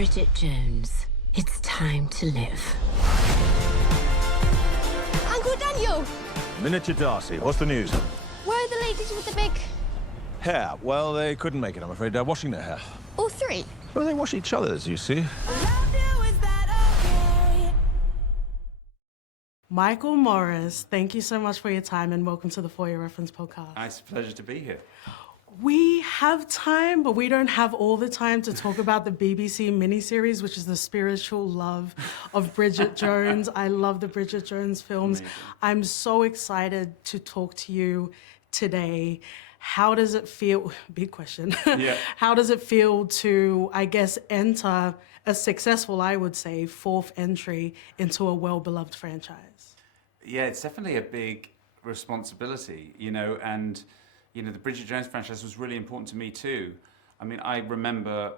Bridget Jones. It's time to live. Uncle Daniel! Miniature Darcy, what's the news? Where are the ladies with the big... Hair. Well, they couldn't make it, I'm afraid. They're washing their hair. All three? Well, they wash each other's, you see. Michael Morris, thank you so much for your time and welcome to the For Your Reference podcast. It's a pleasure to be here. We have time, but we don't have all the time to talk about the BBC miniseries, which is the spiritual love of Bridget Jones. I love the Bridget Jones films. Amazing. I'm so excited to talk to you today. How does it feel? Big question. Yeah. How does it feel to, I guess, enter a successful, I would say, fourth entry into a well-beloved franchise? Yeah, it's definitely a big responsibility, and the Bridget Jones franchise was really important to me too. I mean, I remember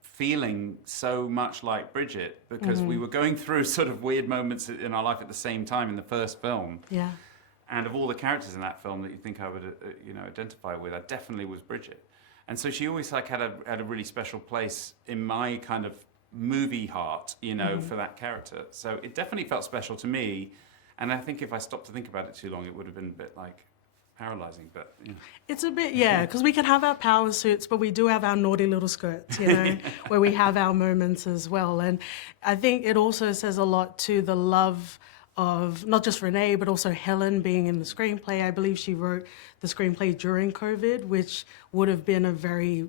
feeling so much like Bridget because we were going through sort of weird moments in our life at the same time in the first film. Yeah. And of all the characters in that film that you think I would, identify with, I definitely was Bridget. And so she always had a really special place in my kind of movie heart, for that character. So it definitely felt special to me. And I think if I stopped to think about it too long, it would have been a bit like paralyzing, but It's a bit, because we can have our power suits, but we do have our naughty little skirts, where we have our moments as well. And I think it also says a lot to the love of not just Renee, but also Helen being in the screenplay. I believe she wrote the screenplay during COVID, which would have been a very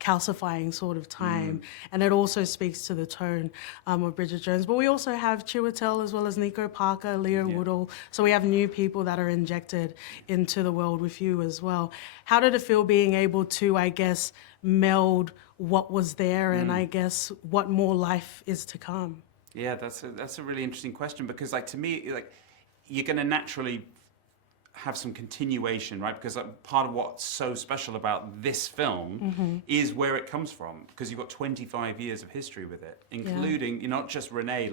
calcifying sort of time. And it also speaks to the tone of Bridget Jones. But we also have Chiwetel as well as Nico Parker, Leo Woodall. So we have new people that are injected into the world with you as well. How did it feel being able to, I guess, meld what was there and I guess what more life is to come? yeah, that's a really interesting question because to me, you're going to naturally have some continuation, right? Because part of what's so special about this film is where it comes from, because you've got 25 years of history with it, including not just Renee,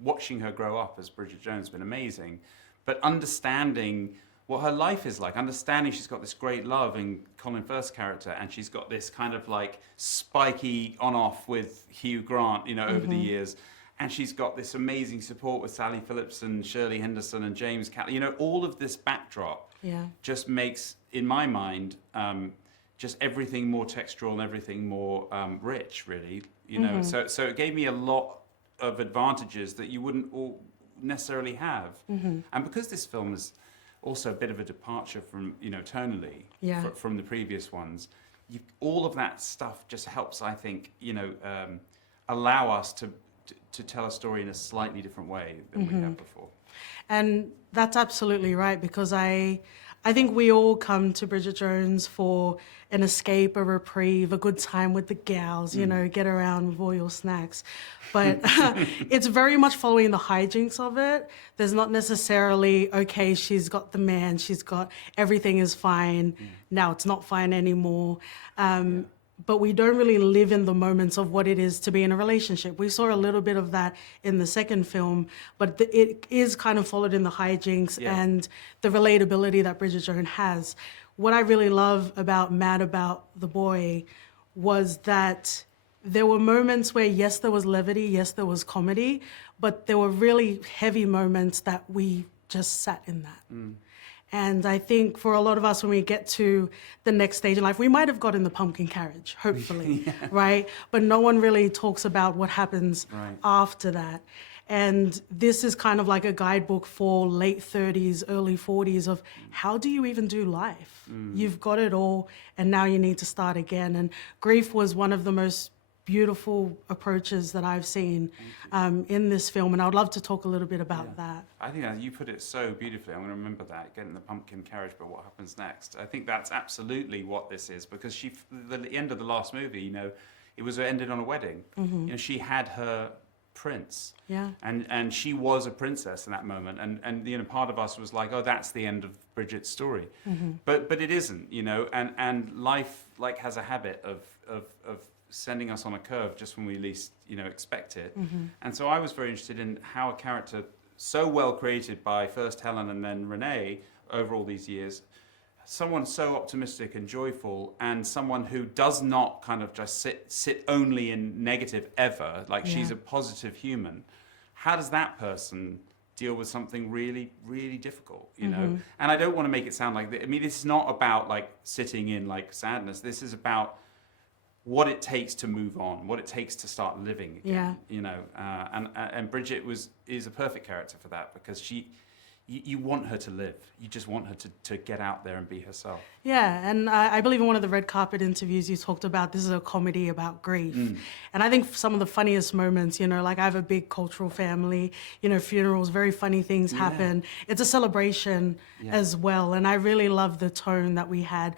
watching her grow up as Bridget Jones has been amazing, but understanding what her life is like, understanding she's got this great love in Colin Firth's character, and she's got this kind of spiky on-off with Hugh Grant, over the years. And she's got this amazing support with Sally Phillips and Shirley Henderson and James Catley. All of this backdrop just makes, in my mind, just everything more textural and everything more rich, really. So it gave me a lot of advantages that you wouldn't all necessarily have. And because this film is also a bit of a departure from, tonally from the previous ones, all of that stuff just helps, I think, allow us to tell a story in a slightly different way than we have before. And that's absolutely right, because I think we all come to Bridget Jones for an escape, a reprieve, a good time with the gals, get around with all your snacks. But it's very much following the hijinks of it. There's not necessarily, okay, she's got the man, she's got, everything is fine, now it's not fine anymore. But we don't really live in the moments of what it is to be in a relationship. We saw a little bit of that in the second film, but it is kind of followed in the hijinks and the relatability that Bridget Jones has. What I really love about Mad About the Boy was that there were moments where, yes, there was levity, yes, there was comedy, but there were really heavy moments that we just sat in that. And I think for a lot of us, when we get to the next stage in life, we might have got in the pumpkin carriage, hopefully, right? But no one really talks about what happens after that. And this is kind of like a guidebook for late 30s, early 40s of how do you even do life? You've got it all, and now you need to start again. And grief was one of the most beautiful approaches that I've seen in this film, and I would love to talk a little bit about that. I think that you put it so beautifully. I'm going to remember that, getting the pumpkin carriage, but what happens next? I think that's absolutely what this is, because the end of the last movie, it was ended on a wedding. She had her prince, and she was a princess in that moment, and part of us was like, oh, that's the end of Bridget's story, but it isn't, and life has a habit of sending us on a curve just when we least expect it. And so I was very interested in how a character so well created by first Helen and then Renee over all these years someone so optimistic and joyful, and someone who does not kind of just sit only in negative ever, like she's a positive human. How does that person deal with something really, really difficult, you know? And I don't want to make it sound like, I mean, this is not about like sitting in like sadness. This is about what it takes to move on, what it takes to start living again, you know? And Bridget is a perfect character for that, because you want her to live. You just want her to get out there and be herself. Yeah, and I believe in one of the red carpet interviews you talked about this is a comedy about grief. And I think some of the funniest moments, you know, like I have a big cultural family, you know, funerals, very funny things happen. It's a celebration as well. And I really love the tone that we had.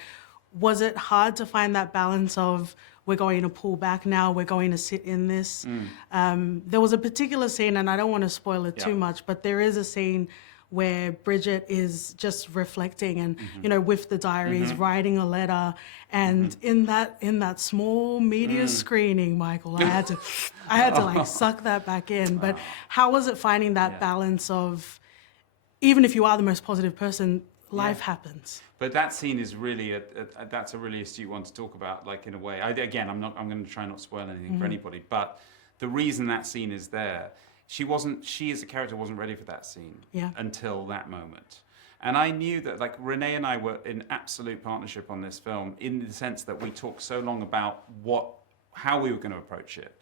Was it hard to find that balance of we're going to pull back now, we're going to sit in this? There was a particular scene, and I don't want to spoil it too much, but there is a scene where Bridget is just reflecting and, you know, with the diaries, writing a letter. And in that small media screening, Michael, I had to like suck that back in. But how was it finding that balance of, even if you are the most positive person, life happens? But that scene is really that's a really astute one to talk about, like in a way. I'm going to try not to spoil anything for anybody, but the reason that scene is there, she as a character wasn't ready for that scene until that moment. And I knew that, like, Renee and I were in absolute partnership on this film, in the sense that we talked so long about how we were going to approach it,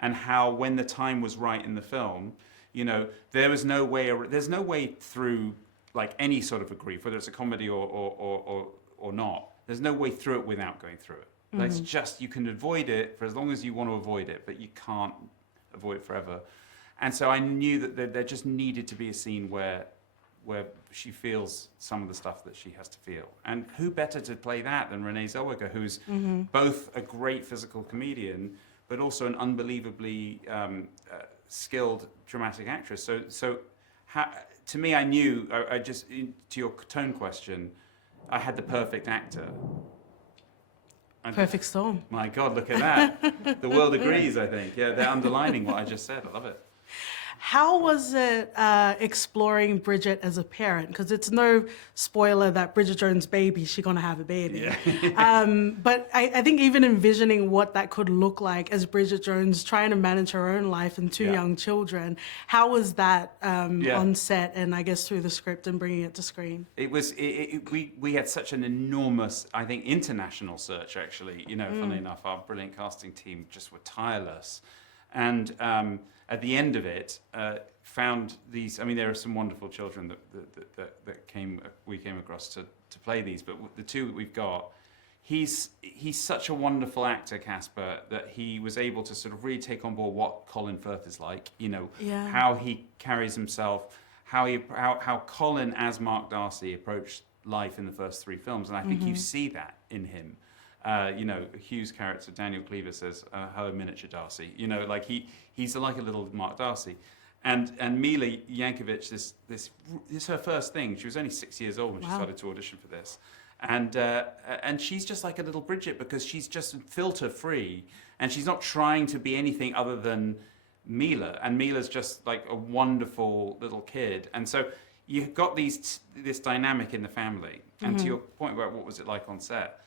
and how when the time was right in the film, you know, there's no way through like any sort of a grief, whether it's a comedy or not. There's no way through it without going through it. That's just, you can avoid it for as long as you want to avoid it, but you can't avoid it forever. And so I knew that there just needed to be a scene where she feels some of the stuff that she has to feel. And who better to play that than Renee Zellweger, who's both a great physical comedian, but also an unbelievably skilled dramatic actress. So to me, I knew, to your tone question, I had the perfect actor. Perfect storm. My God, look at that. The world agrees, I think. Yeah, they're underlining what I just said. I love it. How was it exploring Bridget as a parent? Because it's no spoiler that Bridget Jones' baby, she's going to have a baby. Yeah. But I think even envisioning what that could look like as Bridget Jones trying to manage her own life and two young children, how was that on set and I guess through the script and bringing it to screen? It was, we had such an enormous, I think, international search, actually. You know, funnily enough, our brilliant casting team just were tireless. And at the end of it, found these. I mean, there are some wonderful children that we came across to play these. But the two that we've got, he's such a wonderful actor, Casper, that he was able to sort of really take on board what Colin Firth is like. You know, how he carries himself, how Colin as Mark Darcy approached life in the first three films, and I think you see that in him. You know, Hugh's character, Daniel Cleaver, says, hello, miniature Darcy. You know, like he's like a little Mark Darcy. And Mila Yankovic, this is her first thing. She was only 6 years old when she started to audition for this. And she's just like a little Bridget, because she's just filter free. And she's not trying to be anything other than Mila. And Mila's just like a wonderful little kid. And so you've got this dynamic in the family. And to your point about what was it like on set,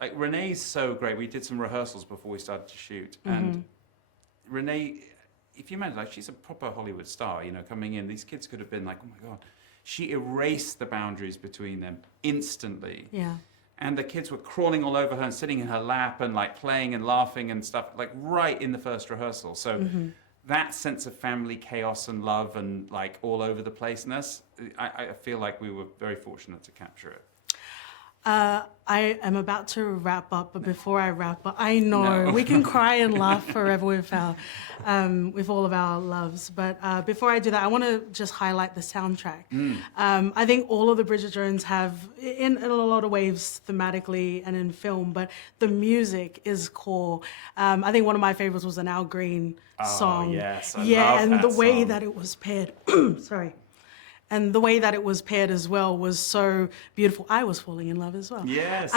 like, Renee's so great. We did some rehearsals before we started to shoot, and Renee, if you imagine, like, she's a proper Hollywood star, you know, coming in. These kids could have been like, oh my God. She erased the boundaries between them instantly. Yeah. And the kids were crawling all over her and sitting in her lap and like playing and laughing and stuff, like right in the first rehearsal. So that sense of family chaos and love and like all over the placeness, I feel like we were very fortunate to capture it. I am about to wrap up, but before I wrap up, I know we can cry and laugh forever with all of our loves. But before I do that, I want to just highlight the soundtrack. I think all of the Bridget Jones have, in a lot of ways, thematically and in film, but the music is core. I think one of my favorites was an Al Green song. Yes, I love and the way song. that it was paired. Sorry. and the way that it was paired as well was so beautiful. I was falling in love as well. Yes.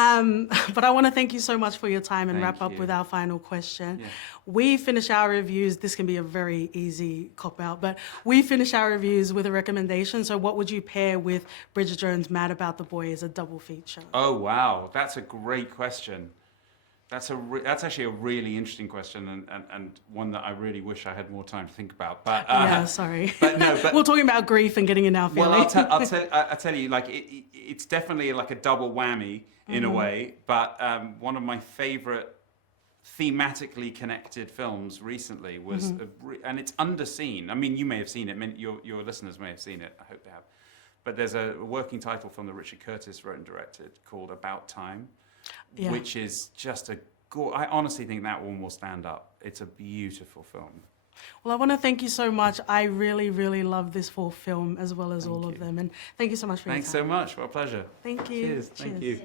But I want to thank you so much for your time and Thank wrap up you. with our final question. Yeah. We finish our reviews, this can be a very easy cop-out, but we finish our reviews with a recommendation. So what would you pair with Bridget Jones' Mad About the Boy as a double feature? Oh, wow. That's a great question. That's actually a really interesting question, and one that I really wish I had more time to think about. But Yeah, sorry. But no, but we're talking about grief and getting in our well, feelings. I'll tell you, like it's definitely like a double whammy in a way. But one of my favorite thematically connected films recently was, and it's underseen. I mean, you may have seen it. Your listeners may have seen it. I hope they have. But there's a working title film that Richard Curtis wrote and directed called About Time. Yeah. Which is just I honestly think that one will stand up. It's a beautiful film. Well, I want to thank you so much. I really, really love this full film as well as all of you. them. And thank you so much for Thanks your so time. much. What a pleasure. Thank you. Cheers. Thank you.